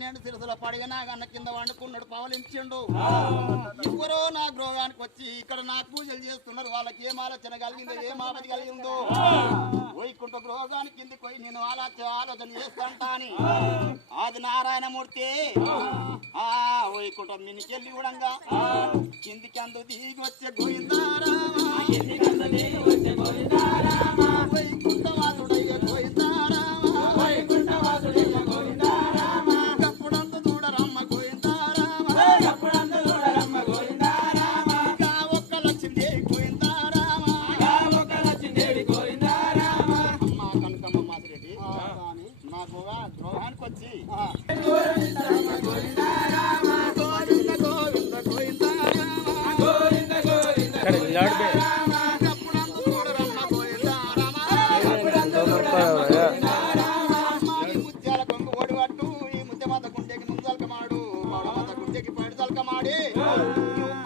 పన్నెండు సిరసల పడిగా నాగన్న కింద వండుకున్నాడు పవలించిండు. ఎవరో నా గృహానికి వచ్చి ఇక్కడ నాకు పూజలు చేస్తున్నారు. వాళ్ళకి ఏం ఆలోచన కలిగిందో ఏం ఆపద కలిగిందో వైకుంఠ గృహానికి కిందికి పోయి నేను ఆలోచన చేస్తాంట అని ఆది నారాయణమూర్తి ఆ వైకుంఠం మినికెళ్ళి కూడా కిందికి అందు దిగి వచ్చే గోవిందారామా వైకుంఠవాసుడయ్య గోవిందారామా గప్పుడంత చూడరమ్మ గోవిందారామా ఒక్క లక్ష్మీదేవి గోవిందారామా అమ్మ కనకమ్మ మాసిరెడ్డి నా గృహానికి వచ్చి ముత్యాల కొంగు ఓడిపట్టు ఈ ముత్య మాత గుండెకి ముందల్కమాడు మాత గుండెకి పడిదల్కమాడి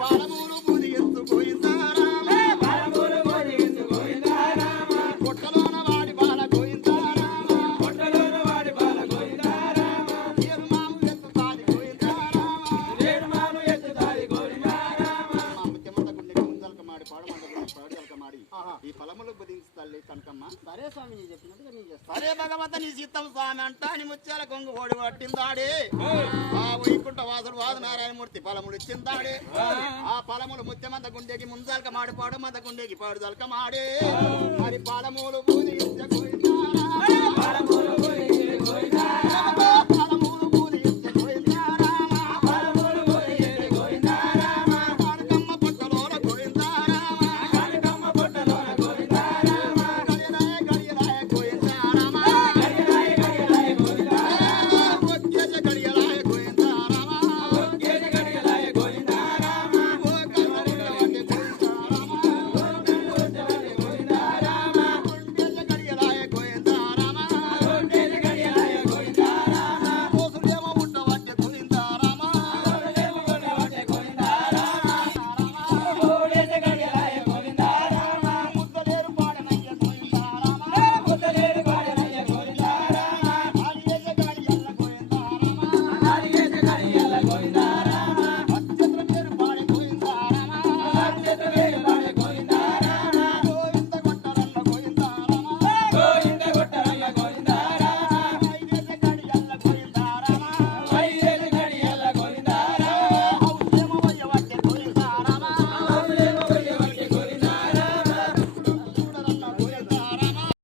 పాలమూరు బూది ఎత్తు గోయిందారామా పొట్టలోన వాడి బాల గోయిందారామా ఏరుమాము ఎత్తు తాది గోయిందారామా ముత్య మాత గుండెకి ముందల్కమాడి పాడమంట పాడదల్కమాడి ఈ ఫలములు బుధించి తల్లి కనకమ్మ. సరే స్వామి నీ చెప్పినట్టుగా నీ చేస్తా. సరే భగవంత నీ చిత్తం స్వామి అంట అని ముత్యాల కొంగు ఓడి పట్టిందాడే ఆ వైకుంఠ వాసుడు వాదు నారాయణమూర్తి ఫలములు ఇచ్చిందాడే ఆ ఫలములు ముత్యమంత గుండెకి ముందల్క మాడి పాడు మంత గుండెకి పాడుదల్క మాడే మరి ఫలములు బూది